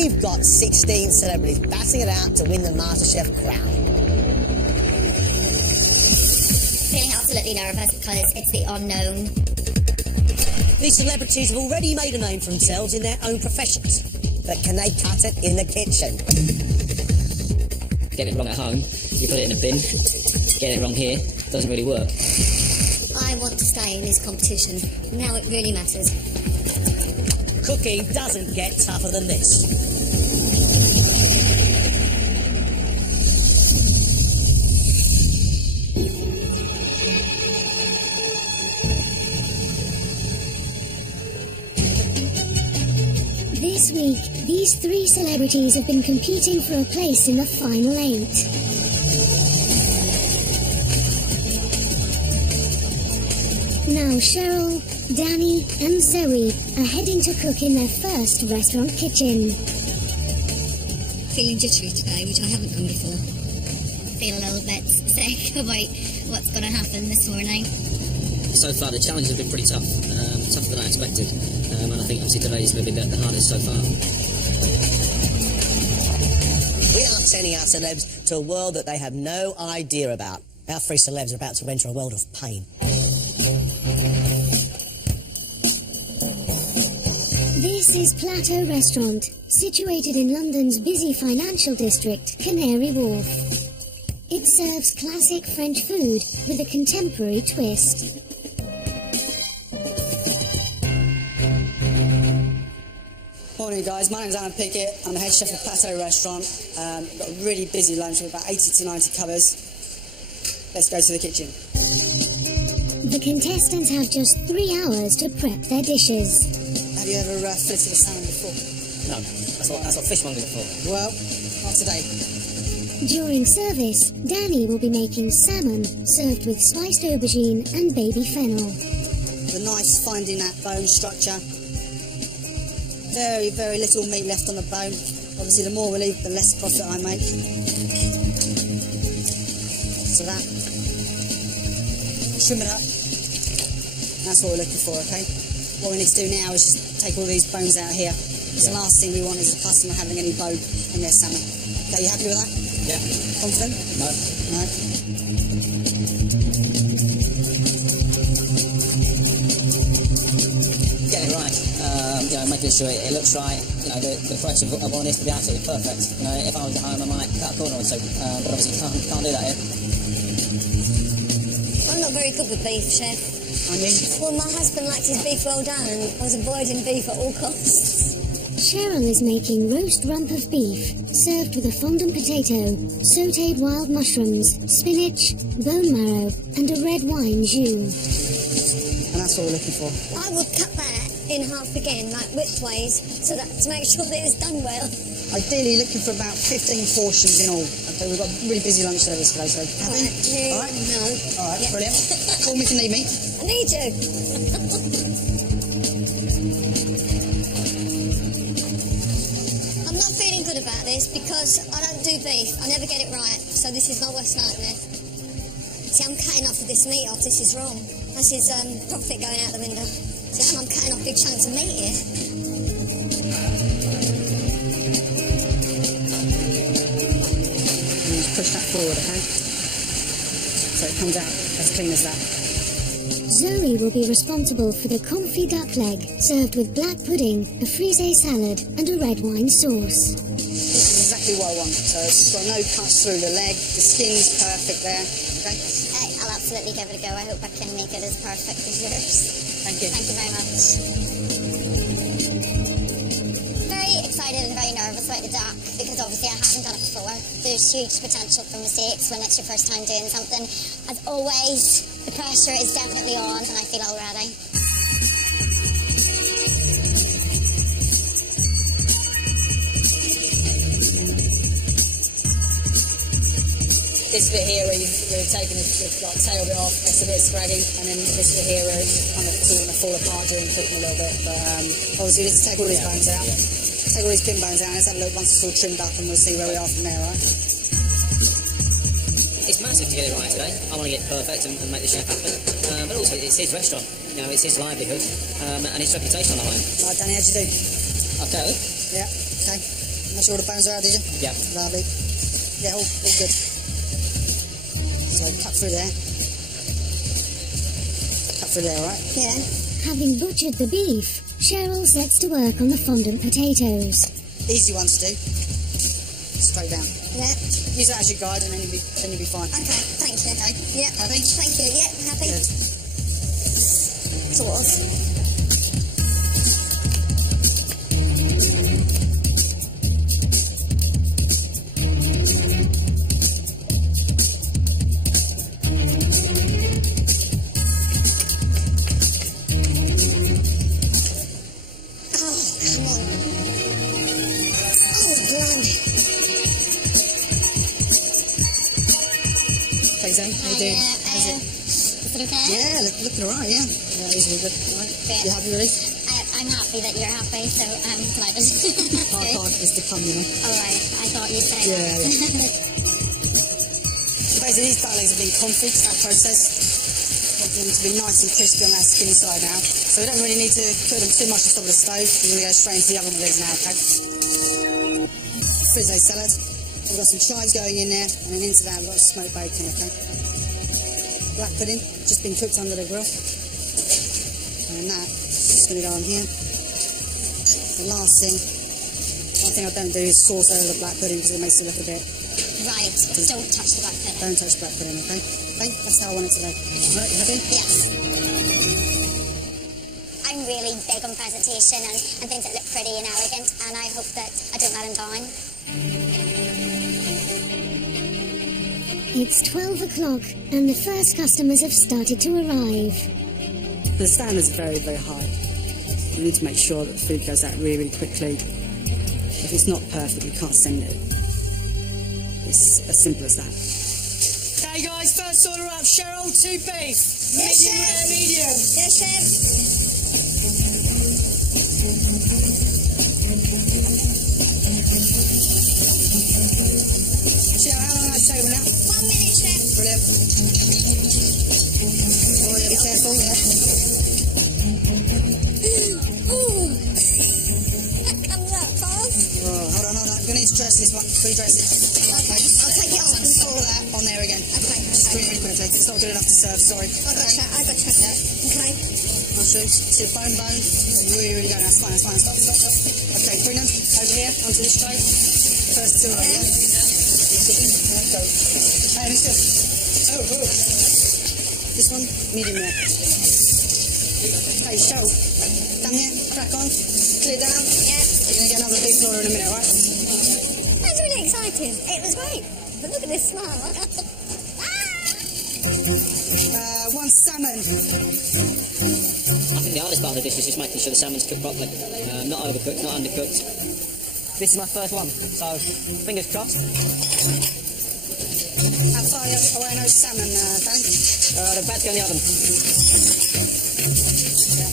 we've got 16 celebrities batting it out to win the MasterChef crown. Feeling absolutely nervous because it's the unknown. These celebrities have already made a name for themselves in their own professions, but can they cut it in the kitchen? Get it wrong at home, you put it in a bin. Get it wrong here, doesn't really work. I want to stay in this competition. Now it really matters. Cooking doesn't get tougher than this. This week, these 3 celebrities have been competing for a place in the final 8. Now Cheryl, Danny and Zoe are heading to cook in their first restaurant kitchen. Feeling jittery today, which I haven't done before. Feel a little bit sick about what's going to happen this morning. So far, the challenges have been pretty tough, tougher than I expected, and I think obviously today is going to be the hardest so far. We are sending our celebs to a world that they have no idea about. Our 3 celebs are about to enter a world of pain. This is Plateau Restaurant, situated in London's busy financial district, Canary Wharf. It serves classic French food with a contemporary twist. Morning guys, my name's Alan Pickett. I'm the head chef of Plateau Restaurant. We've got a really busy lunch with about 80 to 90 covers. Let's go to the kitchen. The contestants have just 3 hours to prep their dishes. Have you ever filleted a salmon before? No, that's what fishmongers are for. Well, not today. During service, Danny will be making salmon served with spiced aubergine and baby fennel. The knife's finding that bone structure. Very, very little meat left on the bone. Obviously, the more we leave, the less profit I make. So that. Trim it up. That's what we're looking for, okay? What we need to do now is just take all these bones out here. The last thing we want is a customer having any bone in their salmon. Okay, you happy with that? Yeah. Confident? No. No. Get it right. Making sure it looks right. The approach of all this to be absolutely perfect. If I was at home, I might cut a corner or two, but obviously can't do that here. I'm not very good with beef, chef. I mean, Well, my husband liked his beef well done and I was avoiding beef at all costs. Cheryl is making roast rump of beef, served with a fondant potato, sautéed wild mushrooms, spinach, bone marrow, and a red wine jus. and that's what we're looking for. I would cut that in half again, like widthways, so that to make sure that it's done well. Ideally looking for about 15 portions in all. Okay, we've got a really busy lunch service today, so happy? No, All right? no. All right, Yeah. brilliant. Call me if you need me. I need you. I'm not feeling good about this because I don't do beef. I never get it right, so this is my worst nightmare. See, I'm cutting off this meat off. This is wrong. This is profit going out the window. See, I'm cutting off big chunks of meat here. And just push that forward, okay? So it comes out as clean as that. Zoe will be responsible for the confit duck leg, served with black pudding, a frisee salad, and a red wine sauce. This is exactly what I want. So it's got no cuts through the leg. The skin's perfect there, okay? I'll absolutely give it a go. I hope I can make it as perfect as yours. Thank you. Thank you very much. Very excited and very nervous about the duck because obviously I haven't done it before. There's huge potential for mistakes when it's your first time doing something. As always, the pressure is definitely on and I feel all ready. This bit here where you've taken the tail bit off, it's a bit scraggy, and then this bit here where it's kind of going to fall apart during cooking a little bit. But obviously, let's take all these bones out. Take all these pin bones out. Let's have a look once it's all trimmed up, and we'll see where we are from there, right? It's massive to get it right today. I want to get perfect and make the chef happen. But also, it's his restaurant. It's his livelihood and his reputation on the line. Right, Danny, how'd you do? Okay. Yeah, okay. Make sure all the bones are out, did you? Yeah. Lovely. Yeah, all good. So cut through there. Cut through there, all right? Yeah. Having butchered the beef, Cheryl sets to work on the fondant potatoes. Easy ones to do. Straight down. Yeah. Use that as your guide, and then you'll be fine. Okay, thank you. Okay. Yeah. Happy? Thank you. Yeah, happy. Good. Sort of. Okay, Zoe, how you doing? How's it? Is it okay? Yeah, looking all right, yeah. Yeah, it's all good. All right. Good. You happy, really? I'm happy that you're happy, so I'm delighted. Hard is to come, you know. All right, I thought you'd say Yeah, that. So basically, these butter legs have been confit, that process. Want them to be nice and crispy on that skinny side now. So we don't really need to cook them too much on top of the stove. We're going to go straight into the oven with these now, okay? Frizzo salad. We've got some chives going in there, and then into that we've got smoked bacon, okay? Black pudding, just been cooked under the grill. And that's just going to go on here. The last thing, one thing I don't do is sauce over the black pudding because it makes it look a bit. Right, don't touch the black pudding. Don't touch black pudding, okay? Okay, that's how I want it to go. Right, you happy? Yes. I'm really big on presentation and things that look pretty and elegant, and I hope that I don't let them down. It's 12 o'clock and the first customers have started to arrive. The standard's very, very high. You need to make sure that the food goes out really, really quickly. If it's not perfect, you can't send it. It's as simple as that. Okay, guys, first order up. Cheryl, 2 beef. Yes, Medium chef. rare, medium. Yes, chef. Cheryl, how long on that table now? 1 minute, chef. Brilliant. Oh, yeah, be careful, yeah. Ooh. That comes out fast. Oh, hold on. I'm going to need to dress this one. Pre-dress it. Okay, I'll take it off and Pour pour that on there again. Okay, Just okay. really quickly. It's not good enough to serve, sorry. I gotcha. Okay. Mushrooms. See the bone. Really going. That's fine. Stop. Okay, bring them over here onto this tray. First 2 right here. Yeah, go. Hey, let's go. Oh. This one, medium rare. Okay, show. Down here, crack on. Clear down. Yeah. You're going to get another big floor in a minute, right? I was really excited. It was great. But look at this smile. 1 salmon. I think the hardest part of the dish is just making sure the salmon's cooked properly. Not overcooked, not undercooked. This is my first one, so fingers crossed. How far away are those salmon, Danny? They're about to go in the oven. Yeah.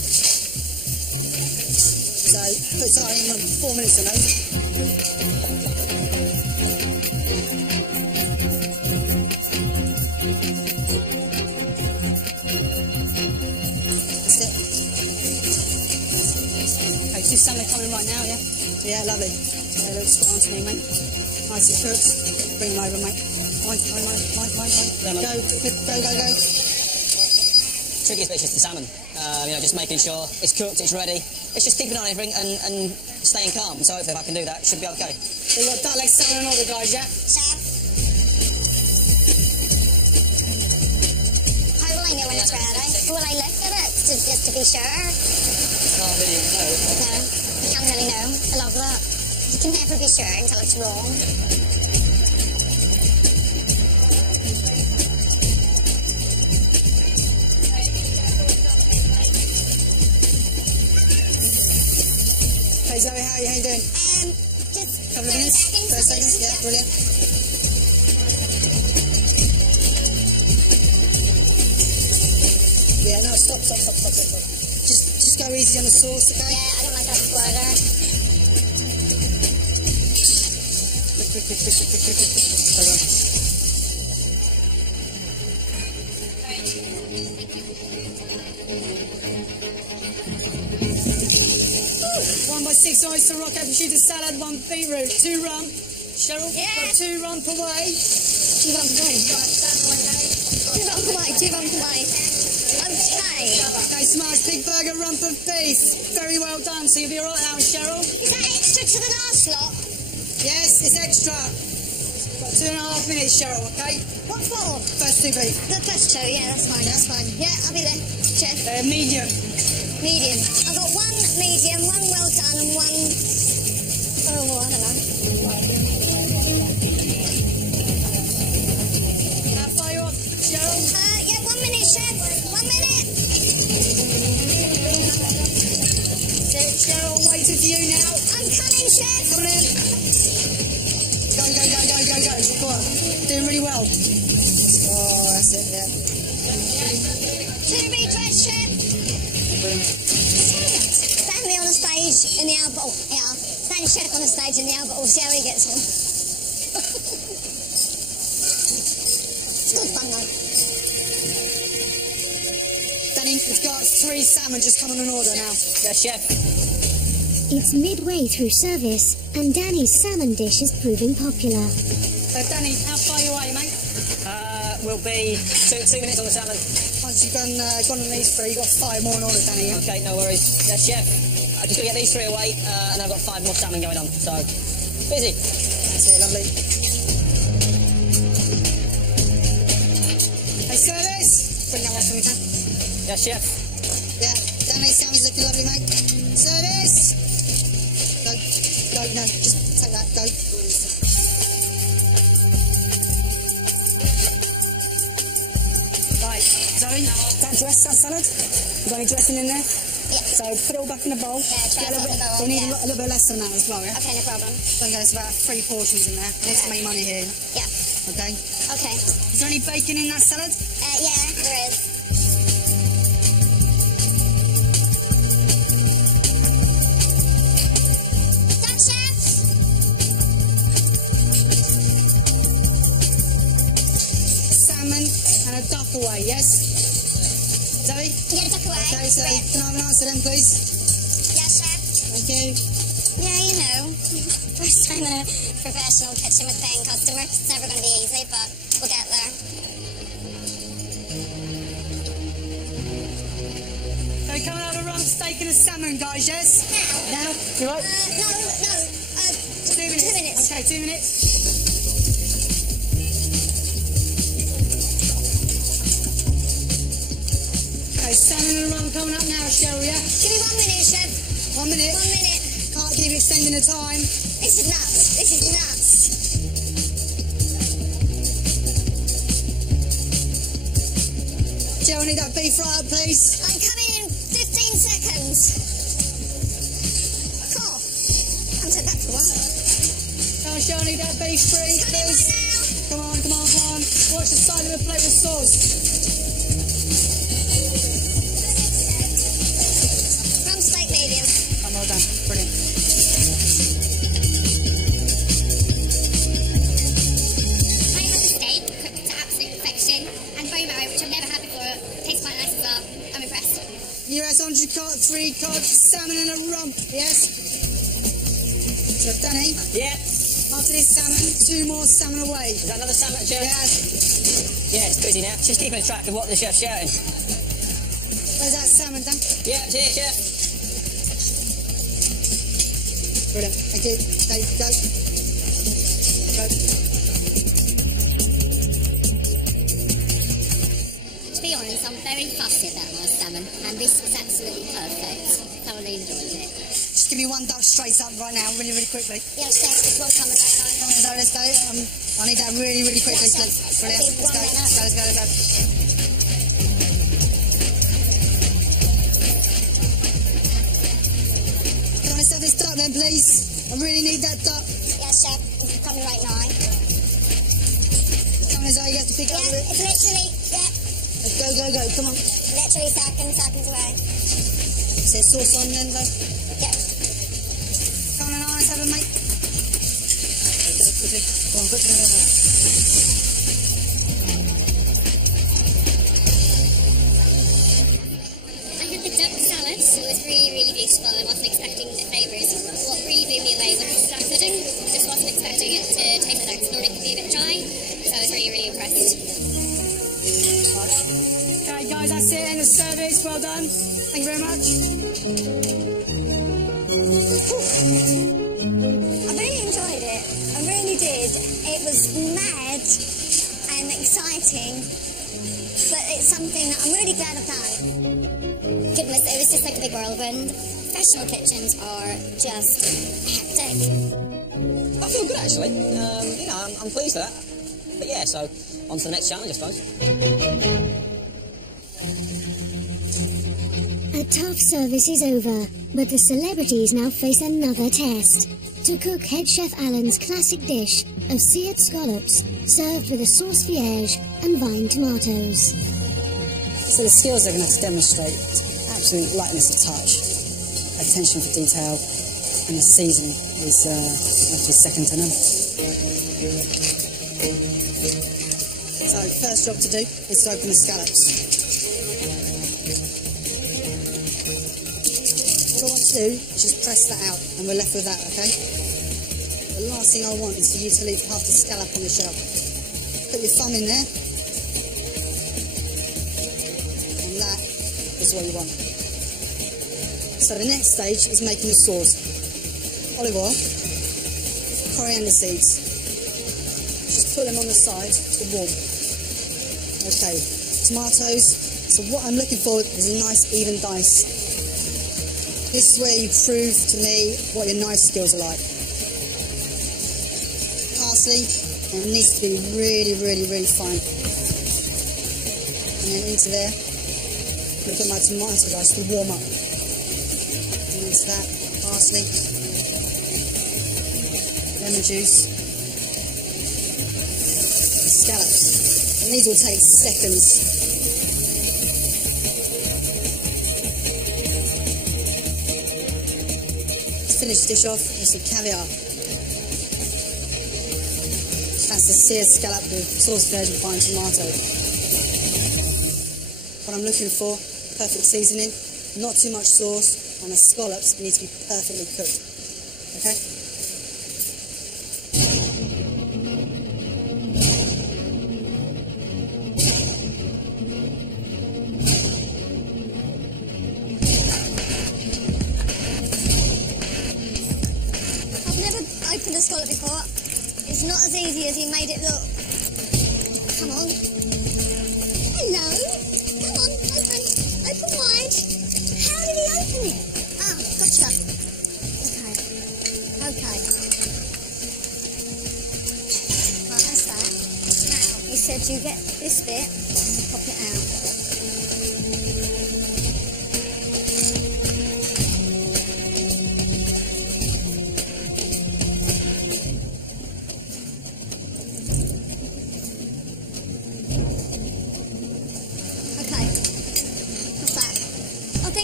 So, put something in 4 minutes on those. That's it. Okay, 2 salmon coming right now, yeah? Yeah, lovely. They look spot on to me, mate. Nice and cooked. Bring them over, mate. Mine. Go. Trickiest bit is just the salmon. Just making sure it's cooked, it's ready. It's just keeping on everything and staying calm. So hopefully if I can do that, should be okay. So you've got duck leg salmon and all the guys, yeah? Chef. How will I know when it's ready? Will I look at it just to be sure? Can't really know. No, I can't really know. I love that. You can never be sure until it's wrong. Hey Zoe, how you doing? Just Couple of minutes? 30 seconds? Yeah, brilliant. Yeah, no, stop. Just go easy on the sauce, okay? Yeah, I don't like that splatter. Quick. 1x6 oyster rock apple shooter salad, 1 beetroot, 2 rump. Cheryl, Yeah. got 2 rump away. 2 rump away. 2 rump away, 2 rump away. Okay. Okay, smashed pig burger, rump of beef. Very well done. So you'll be alright now, Cheryl. Is that extra to the last lot? Yes, it's extra. Got 2.5 minutes, Cheryl, okay? What for? First 2 beef. The first two, yeah, that's fine, that's fine. Yeah, I'll be there, chef. Medium. Medium. I've got 1 medium, 1 well done, and 1... Oh, I don't know. How far you on, Cheryl? Yeah, 1 minute, chef. 1 minute. So, Cheryl, waiting for you now. I'm coming, chef. Coming in. Go, go, go, go, go, go. Go on. Doing really well. Oh, that's it, yeah. To the redress, chef. Stand me on the stage in the Albert. Oh, yeah. Stand chef on the stage in the Albert. We'll see how he gets on. It's good fun, though. Danny, we've got 3 salmon just coming on order now. Yes, chef. It's midway through service, and Danny's salmon dish is proving popular. So, Danny, how far you away, mate? Will be 2 minutes on the salmon. Once you've gone on these 3, you've got 5 more on order, Danny. Yeah? Okay, no worries. Yes, chef. I just got to get these 3 away, and I've got 5 more salmon going on. So, busy. That's it, lovely. Hey, service. Bring that one for me, Dan. Yes, chef. Yeah, Danny, salmon's looking lovely, mate. Service. Go, go, no, just take that, go. Right, Zoe, that dress, that salad, you got any dressing in there? Yeah. So put it all back in the bowl. Yeah, try Get to put the bowl, we need yeah. a little bit less than that as well, yeah? Okay, no problem. Okay, there's about 3 portions in there. Let's make money here, Yeah. okay? Okay. Is there any bacon in that salad? Yeah, there is. Done, chef? Salmon and a duck away, yes? Zoe? Yeah, duck away. Okay, so can I have an answer then, please? Yeah, chef. Thank you. Yeah, you know. First time in a professional kitchen with paying customers. It's never going to be easy, but we'll get there. So we come and have a rump steak and a salmon, guys, yes? Now? You right? No. 2 minutes. 2 minutes. Okay, 2 minutes. Okay, salmon and a rump coming up now, Cheryl, yeah? Give me 1 minute, chef. 1 minute. 1 minute. Can't keep extending the time. This is nuts. This is nuts. Cheryl, I need that beef right up, please. I'm coming in 15 seconds. Cool. I'm so back for a while. Cheryl, I need that beef free, please. Come on, come on, come on. Watch the side of the plate with sauce. Rump steak medium. I'm well done. Brilliant. I had the steak cooked to absolute perfection and bone marrow, which I've never had before. Tastes quite nice as well. I'm impressed. US 100 cod, 3 cod, salmon and a rump, yes? So, Danny, Yeah. after this salmon, 2 more salmon away. Is that another salmon, chef? Yes. Yeah, it's busy now. Just keeping track of what the chef's shouting. Where's that salmon, Dan? Yeah, it's here, chef. Brilliant. Thank you. Okay, go. Go. To be honest, I'm very fussy about my salmon, and this was absolutely perfect. Thoroughly enjoyed it. Just give me 1 duck straight up right now, really, really quickly. Yeah, chef, this will come at that time. Come on, Zoe, let's go. I need that really, really quickly, Yeah, please. sure. Brilliant. Let's go. Let's go, let's go, let's go. Can I serve this duck then, please? I really need that duck. Yeah, chef, it's coming right now. Come on, Zoe, you have to pick it up Yeah, a bit. it's literally, yeah, Let's go, go, go. Come on. literally seconds away. Is there sauce on then, though? Yeah. Come on, let's have a mate. Okay, quickly. Go on, quickly. I had the duck salad nice. It was really, really beautiful. I wasn't expecting the flavours. What really blew me away was the black pudding. Just wasn't expecting it to taste like that, because normally it can be a bit dry. So I was really, really impressed. Okay, guys, that's it. End of service. Well done. Thank you very much. I really enjoyed it. I really did. It was mad and exciting, but it's something that I'm really glad I've done. Goodness, it was just like a big whirlwind. Professional kitchens are just hectic. I feel good actually. You know, I'm pleased with that. But yeah, so on to the next challenge, I suppose. A tough service is over, but the celebrities now face another test. To cook head chef Alan's classic dish of seared scallops, served with a sauce vierge and vine tomatoes. So the skills they're going to have to demonstrate: absolute lightness of touch, attention for detail, and the seasoning is actually second to none. So first job to do is to open the scallops. What I want to do is just press that out, and we're left with that, okay? The last thing I want is for you to leave half the scallop on the shell. Put your thumb in there, and that is what you want. So the next stage is making the sauce. Olive oil, coriander seeds. Just put them on the side to warm. Okay, tomatoes. So what I'm looking for is a nice even dice. This is where you prove to me what your knife skills are like. Parsley, and it needs to be really, really, really fine. And then into there, look at my tomato dice to warm up. And into that, parsley, lemon juice, and scallops. And these will take seconds. Finish the dish off with some caviar. That's the seared scallop with sauce veg and fine tomato. What I'm looking for, perfect seasoning, not too much sauce, and the scallops need to be perfectly cooked. Okay? Opened a scallop before. It's not as easy as he made it look. Come on. Hello. Come on, open. Open wide. How did he open it? Ah, gotcha. Okay. Okay. Right, that's that. Now, he said you get this bit and pop it out.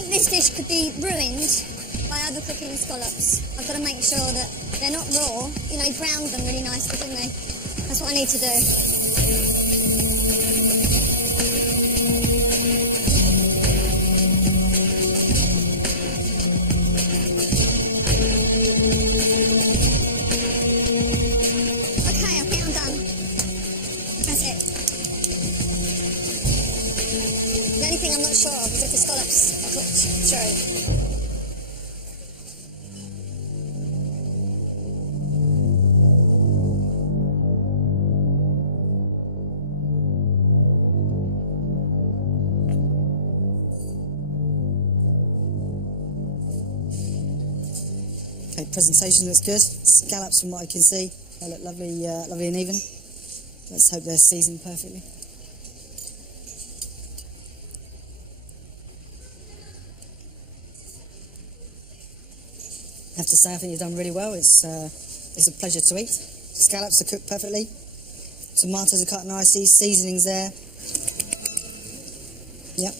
This dish could be ruined by overcooking the scallops. I've got to make sure that they're not raw. You know, he browned them really nicely, didn't he? That's what I need to do. Okay, I think I'm done. That's it. The only thing I'm not sure of is if the scallops are cooked through. Okay, presentation looks good. Scallops, from what I can see, they look lovely, lovely and even. Let's hope they're seasoned perfectly. I have to say, I think you've done really well. It's a pleasure to eat. Scallops are cooked perfectly. Tomatoes are cut nicely. Seasoning's there. Yep,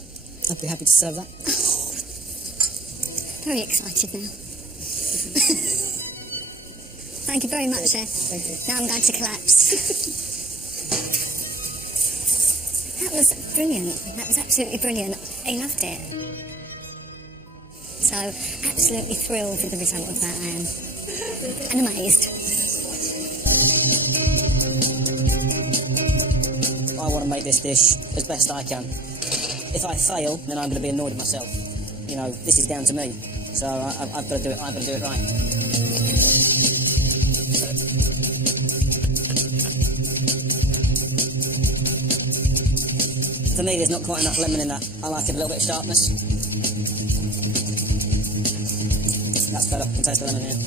I'd be happy to serve that. Very excited now. Thank you very much, Chef. Thank you. Now I'm going to collapse. That was brilliant. That was absolutely brilliant. I loved it. So absolutely thrilled with the result of that, I am. And amazed. I want to make this dish as best I can. If I fail, then I'm going to be annoyed at myself. You know, this is down to me. So I've got to do it. I've got to do it right. For me, there's not quite enough lemon in that. I like it a little bit of sharpness. That's better. I can taste the lemon here.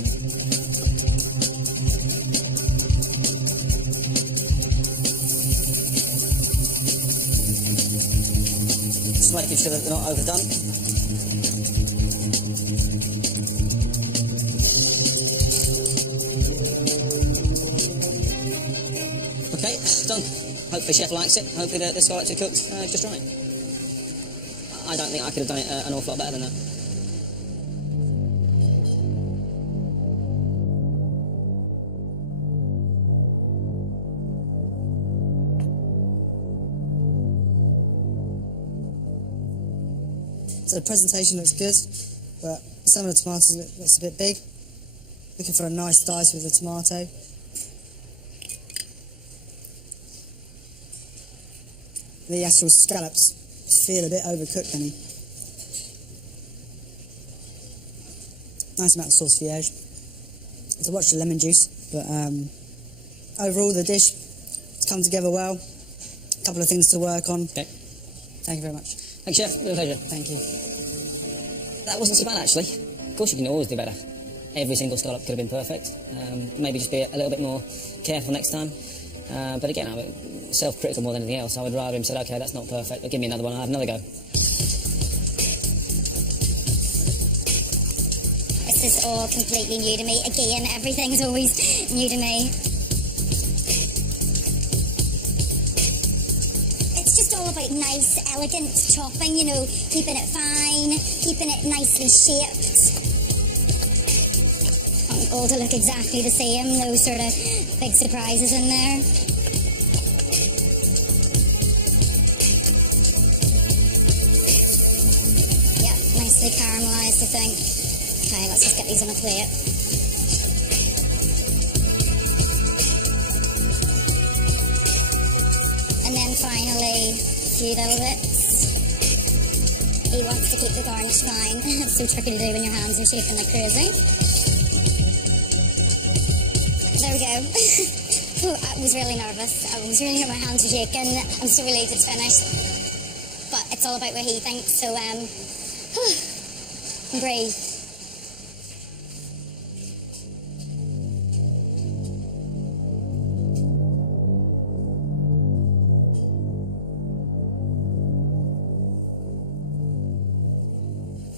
Just making sure that they're not overdone. Okay, done. Hopefully Chef likes it. Hopefully the scallops are cooked just right. I don't think I could have done it an awful lot better than that. So the presentation looks good, but some of the tomatoes looks a bit big. Looking for a nice dice with the tomato. The actual scallops feel a bit overcooked, Danny. Nice amount of sauce vierge. So watch the lemon juice, but overall the dish has come together well. A couple of things to work on. Okay. Thank you very much. Thanks, Chef. It was a pleasure. Thank you. That wasn't so bad, actually. Of course, you can always do better. Every single scallop could have been perfect. Maybe just be a little bit more careful next time. But again, I'm self-critical more than anything else. I would rather him said, okay, that's not perfect, but give me another one, I'll have another go. This is all completely new to me. Again, everything's always new to me. It's just all about nice, elegant chopping, you know, keeping it fine, keeping it nicely shaped. All to look exactly the same, no sort of big surprises in there. Yep, nicely caramelised, I think. Okay, let's just get these on a plate. And then finally, a few little bits. He wants to keep the garnish fine. It's so tricky to do when your hands are shaking like crazy. There we go. I was really nervous. My hands were shaking. I'm so relieved it's finished. But it's all about what he thinks, so breathe.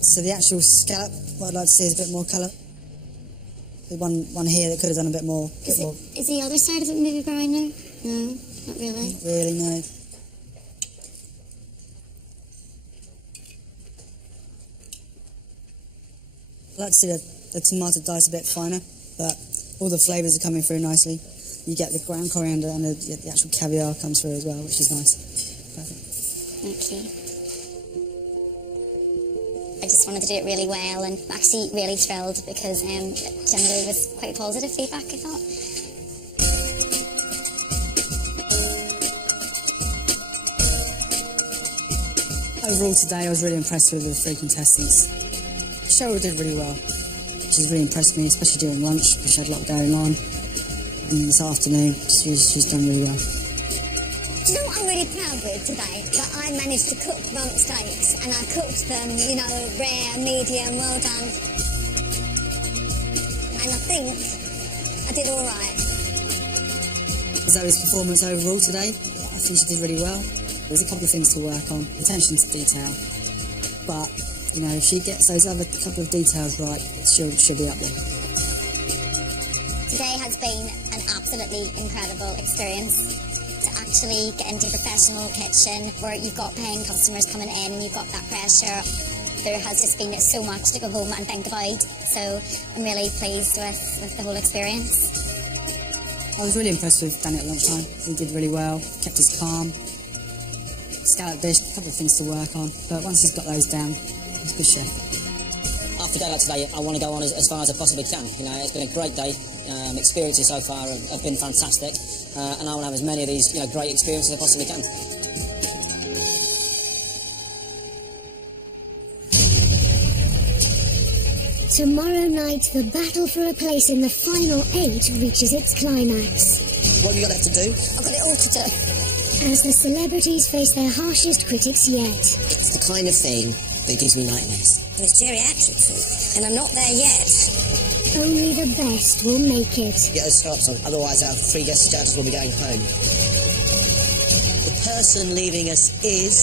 So the actual scallop, what I'd like to see is a bit more colour. The one here that could have done a bit more. Is the other side of it maybe browner? No, not really. Not really, no. I'd like to see the tomato dice a bit finer, but all the flavours are coming through nicely. You get the ground coriander and the actual caviar comes through as well, which is nice. Perfect. Thank you. I just wanted to do it really well, and I'm actually really thrilled because it generally was quite positive feedback, I thought. Overall today I was really impressed with the 3 contestants. Cheryl did really well. She's really impressed me, especially during lunch, because she had a lot going on. And this afternoon, she's done really well. Do you know what I'm really proud with today? That I managed to cook rump steaks, and I cooked them, you know, rare, medium, well done. And I think I did all right. Zoe's performance overall today, I think she did really well. There's a couple of things to work on, attention to detail. But, you know, if she gets those other couple of details right, she'll be up there. Today has been an absolutely incredible experience. To actually get into a professional kitchen where you've got paying customers coming in and you've got that pressure. There has just been so much to go home and think about. So I'm really pleased with the whole experience. I was really impressed with Danny at lunchtime. He did really well, kept us calm. Scallop dish, a couple of things to work on. But once he's got those down, he's a good chef. I after a day like today, I want to go on as far as I possibly can. You know, it's been a great day. Experiences so far have been fantastic, and I want to have as many of these, you know, great experiences as I possibly can. Tomorrow night, the battle for a place in the final 8 reaches its climax. What have you got left to do? I've got it all to do. As the celebrities face their harshest critics yet. It's the kind of thing that gives me nightmares. And it's geriatric food, and I'm not there yet. Only the best will make it. Get those starts on, otherwise our 3 guest judges will be going home. The person leaving us is...